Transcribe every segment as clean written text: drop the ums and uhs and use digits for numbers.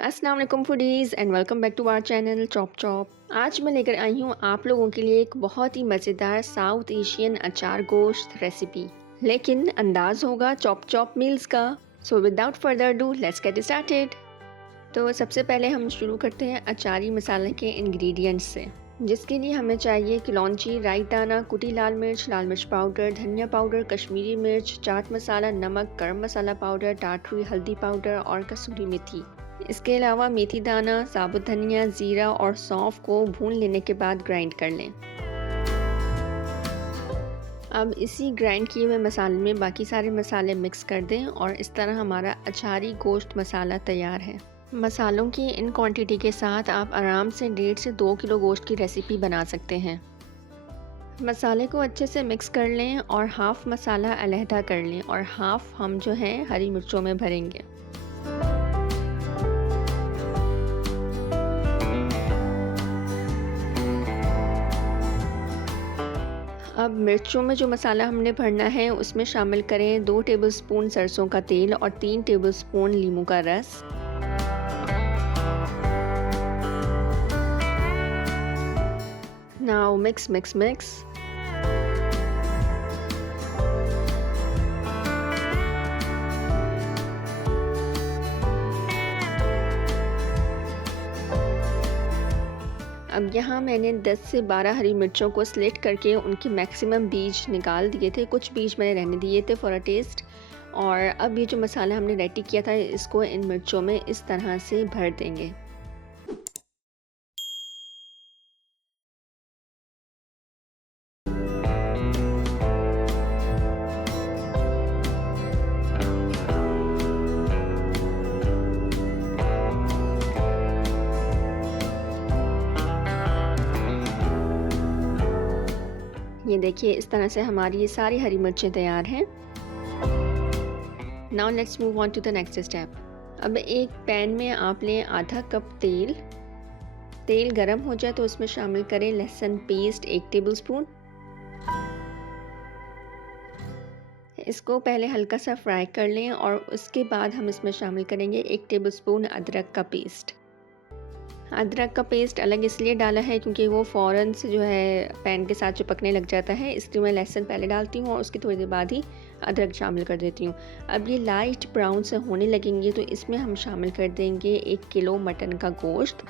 अस्सलाम वालेकुम foodies and welcome back to our channel chop chop. आज मैं लेकर आई हूँ आप लोगों के लिए एक बहुत ही मज़ेदार साउथ एशियन अचार गोश्त रेसिपी, लेकिन अंदाज़ होगा चॉप चॉप मील्स का। So without further do let's get started. तो सबसे पहले हम शुरू करते हैं अचारी मसाले के इंग्रेडिएंट्स से, जिसके लिए हमें चाहिए कलौंजी, राई दाना, कुटी लाल मिर्च पाउडर, धनिया पाउडर, कश्मीरी मिर्च, चाट मसाला, नमक, गरम मसाला पाउडर, टाटरी हल्दी पाउडर और कसूरी मेथी। इसके अलावा मेथी दाना, साबुत धनिया, ज़ीरा और सौंफ को भून लेने के बाद ग्राइंड कर लें। अब इसी ग्राइंड किए हुए मसाले में बाकी सारे मसाले मिक्स कर दें और इस तरह हमारा अचारी गोश्त मसाला तैयार है। मसालों की इन क्वांटिटी के साथ आप आराम से 1.5 से 2 किलो गोश्त की रेसिपी बना सकते हैं। मसाले को अच्छे से मिक्स कर लें और हाफ़ मसाला अलहदा कर लें और हाफ़ हम जो है हरी मिर्चों में भरेंगे। अब मिर्चों में जो मसाला हमने भरना है उसमें शामिल करें 2 टेबलस्पून सरसों का तेल और 3 टेबलस्पून नींबू का रस। Now mix mix mix. अब यहाँ मैंने 10 से 12 हरी मिर्चों को स्लिट करके उनके मैक्सिमम बीज निकाल दिए थे, कुछ बीज मैंने रहने दिए थे फॉर अ टेस्ट। और अब ये जो मसाला हमने रेडी किया था इसको इन मिर्चों में इस तरह से भर देंगे। ये देखिए इस तरह से हमारी ये सारी हरी मिर्चें तैयार हैं। Now let's move on to the next step. अब एक पैन में आप लें आधा कप तेल। तेल गरम हो जाए तो उसमें शामिल करें लहसुन पेस्ट 1 टेबलस्पून। इसको पहले हल्का सा फ्राई कर लें और उसके बाद हम इसमें शामिल करेंगे 1 टेबलस्पून अदरक का पेस्ट। अदरक का पेस्ट अलग इसलिए डाला है क्योंकि वो फ़ौरन से जो है पैन के साथ चिपकने लग जाता है, इसलिए मैं लहसुन पहले डालती हूँ और उसकी थोड़ी देर बाद ही अदरक शामिल कर देती हूँ। अब ये लाइट ब्राउन से होने लगेंगे तो इसमें हम शामिल कर देंगे 1 किलो मटन का गोश्त।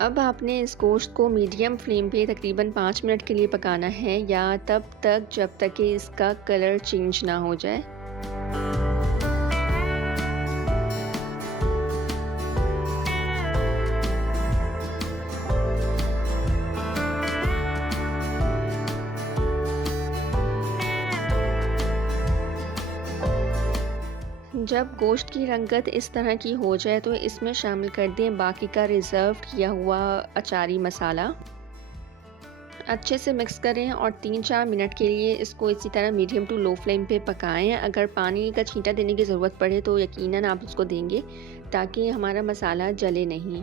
अब आपने इस गोश्त को मीडियम फ्लेम पे तकरीबन 5 मिनट के लिए पकाना है, या तब तक जब तक कि इसका कलर चेंज ना हो जाए। जब गोश्त की रंगत इस तरह की हो जाए तो इसमें शामिल कर दें बाकी का रिज़र्व किया हुआ अचारी मसाला। अच्छे से मिक्स करें और 3-4 मिनट के लिए इसको इसी तरह मीडियम टू लो फ्लेम पे पकाएं। अगर पानी का छींटा देने की ज़रूरत पड़े तो यकीनन आप उसको देंगे, ताकि हमारा मसाला जले नहीं।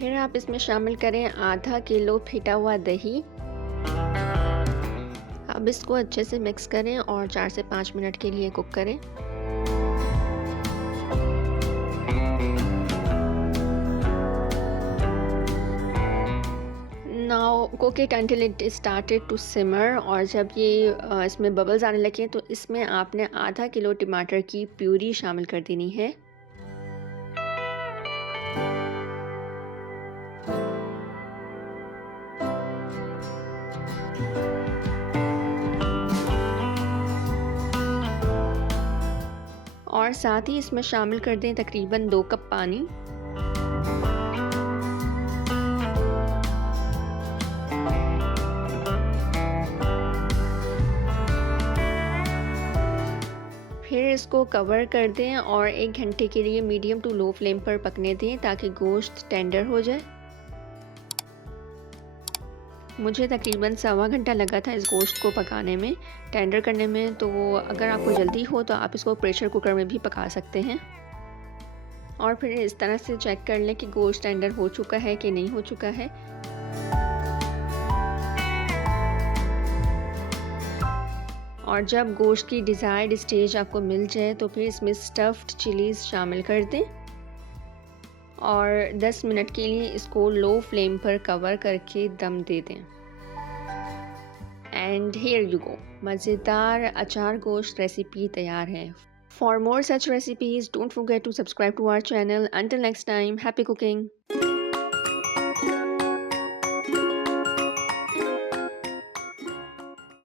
फिर आप इसमें शामिल करें आधा किलो फिटा हुआ दही। अब इसको अच्छे से मिक्स करें और 4 से 5 मिनट के लिए कुक करें। Now cook it until it started to simmer. और जब ये इसमें बबल्स आने लगे तो इसमें आपने आधा किलो टमाटर की प्यूरी शामिल कर देनी है। और साथ ही इसमें शामिल कर दें तकरीबन 2 कप पानी। फिर इसको कवर कर दें और 1 घंटे के लिए मीडियम टू लो फ्लेम पर पकने दें ताकि गोश्त टेंडर हो जाए। मुझे तकरीबन सवा घंटा लगा था इस गोश्त को पकाने में, टेंडर करने में। तो अगर आपको जल्दी हो तो आप इसको प्रेशर कुकर में भी पका सकते हैं। और फिर इस तरह से चेक कर लें कि गोश्त टेंडर हो चुका है कि नहीं हो चुका है। और जब गोश्त की डिज़ायर्ड स्टेज आपको मिल जाए तो फिर इसमें स्टफ़्ड चिलीज़ शामिल कर दें और 10 मिनट के लिए इसको लो फ्लेम पर कवर करके दम दे दें। एंड हियर यू गो, मज़ेदार अचार गोश्त रेसिपी तैयार है। For more such recipes don't forget to subscribe to our channel. Until next time, happy cooking.